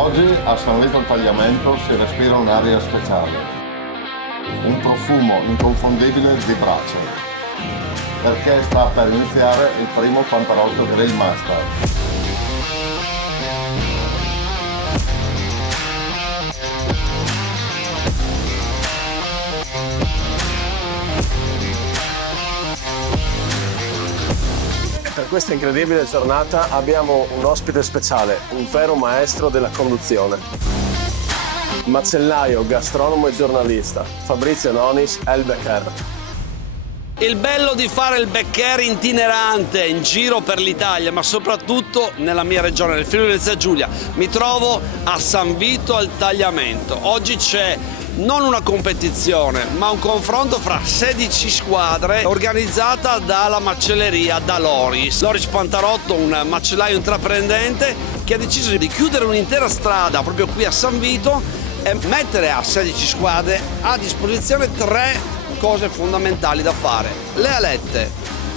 Oggi a San Vito al Tagliamento si respira un'aria speciale, un profumo inconfondibile di brace, perché sta per iniziare il primo Pantarotto Grill Master. Per questa incredibile giornata abbiamo un ospite speciale, un vero maestro della conduzione. Macellaio, gastronomo e giornalista, Fabrizio Nonis, El Beccher. Il bello di fare il beccher itinerante in giro per l'Italia, ma soprattutto nella mia regione, nel Friuli Venezia Giulia. Mi trovo a San Vito al Tagliamento. Oggi c'è non una competizione, ma un confronto fra 16 squadre organizzata dalla macelleria da Loris. Loris Pantarotto, un macellaio intraprendente che ha deciso di chiudere un'intera strada proprio qui a San Vito e mettere a 16 squadre a disposizione 3 cose fondamentali da fare: le alette,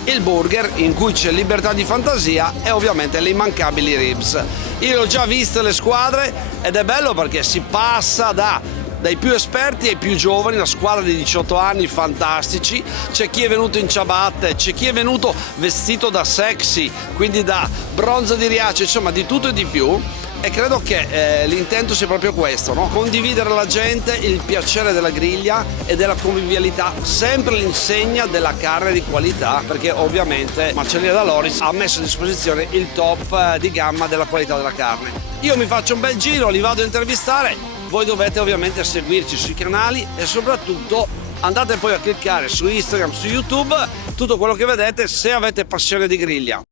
il burger in cui c'è libertà di fantasia e ovviamente le immancabili ribs. Io ho già viste le squadre ed è bello perché si passa dai più esperti ai più giovani, una squadra di 18 anni fantastici. C'è chi è venuto in ciabatte, c'è chi è venuto vestito da sexy, quindi da bronzo di Riace, insomma di tutto e di più. E credo che l'intento sia proprio questo, no? Condividere alla gente il piacere della griglia e della convivialità, sempre l'insegna della carne di qualità, perché ovviamente Macelleria da Loris ha messo a disposizione il top di gamma della qualità della carne. Io mi faccio un bel giro, li vado a intervistare, voi dovete ovviamente seguirci sui canali e soprattutto andate poi a cliccare su Instagram, su YouTube, tutto quello che vedete se avete passione di griglia.